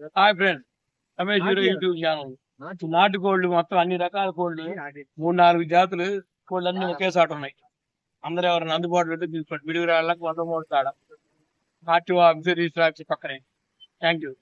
Hi friends, Ramesh zero YouTube channel. నాటు కోళ్ళు మొత్తం అన్ని రకాల కోళ్ళు 3-4 జాతులు కోళ్ళు అన్ని ఒకే చోట ఉన్నాయి. అందరూ ఎవరైనా అందుబాటులో ఉంటే తీసుకోండి. విడివి రాళ్ళకి 103 కాడ ఆర్టీఓ ఆఫీసర్ రిజిస్టర్ ఆఫీస్ పక్కనే. Thank you.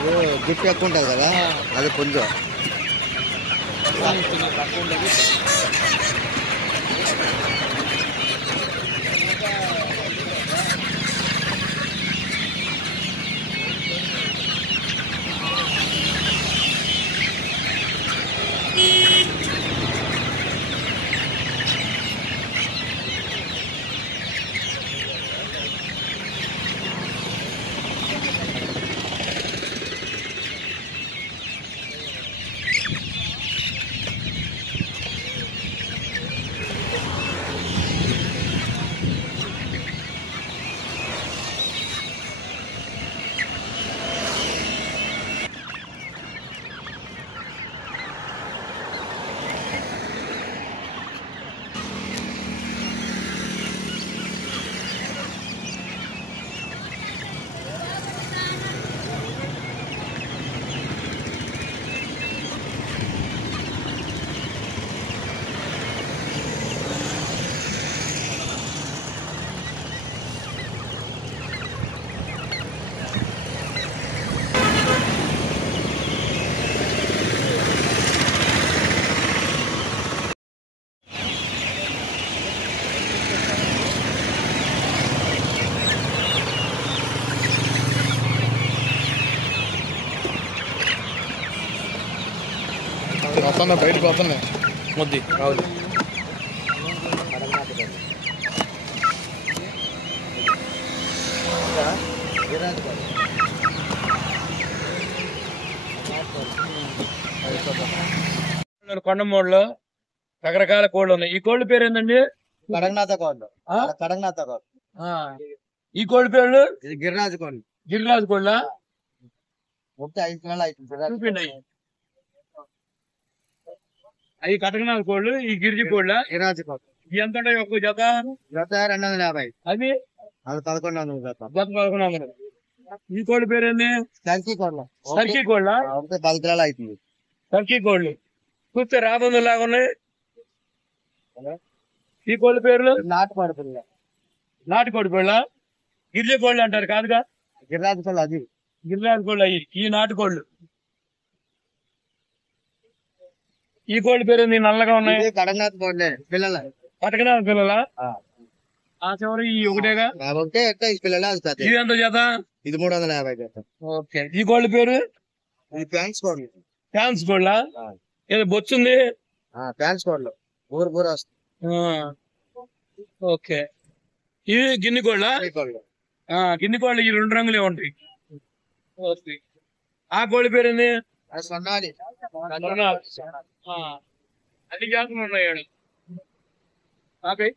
అది గిఫ్ట్ ఎక్కువ ఉంటుంది కదా, అది కొంచెం వస్తున్నా, బయటకు వస్తున్నాయి ముద్ది రావుది. కొండమూడులో రకరకాల కోళ్ళు ఉన్నాయి. ఈ కోళ్ళ పేరు ఏంటండి? కడగనాథ కోళ్ళు. కడగనాథ కోళ్ళు. ఈ కోళ్ళ పేర్లు గిరిరాజు కోళ్ళు. గిరిరాజు కోళ్ళ. 5 కిలోలు అవుతుంది. చూపిండి. అవి కటకనాథ కోళ్ళు, ఈ గిరిజి కోళ్ళ. గిరిరాజు కోళ్ళు ఎంత ఉంటాయి ఒక్క జత? జత 250. అది అది 1100 జత. జత 1100. ఈ కోళ్ళ పేరు ఏంది? టర్కీ కోళ్ళు. టర్కీ కోళ్ళ. 10 కిలోలు అవుతుంది. టర్కీ కోళ్ళు చూస్తే రాబందు లాగా ఉన్నాయి. ఈ కోళ్ళ పేర్లు నాటు పడుతుంది. నాటుకోడి కోళ్ళ, గిరిజి కోళ్ళు అంటారు కాదుగా. గిరిరాజు కోళ్ళు అది. గిరిరాజు కోళ్ళు అయ్యి. ఈ నాటుకోళ్ళు. ఈ కోళ్ళ పేరు ఏంది? నల్లగా ఉన్నాయి. కడగనాథ కోళ్ళే పిల్లల. కటకనాథ పిల్లల. ఆ చివరి ఈ ఒకటేగా. ఒకటే పిల్లలు. అది ఇది ఎంత జత? ఇది 350 జత. ఓకే. ఈ కోళ్ళ పేరు ఇది ఫ్యాన్స్ కోళ్ళు. ఫ్యాన్స్ కోళ్ళ. ఏదో బొచ్చుంది. ఫ్యాన్స్ కోళ్ళు. ఊరు వస్తుంది. ఓకే. ఇవి గిన్నె కోళ్ళ గిన్నె కోళ్ళు ఈ 2 రంగులే ఉంటాయి. ఆ కోళ్ళ పేరేంది? సొన్నాలి. అన్ని జాతులు ఉన్నాయి. ఓకే.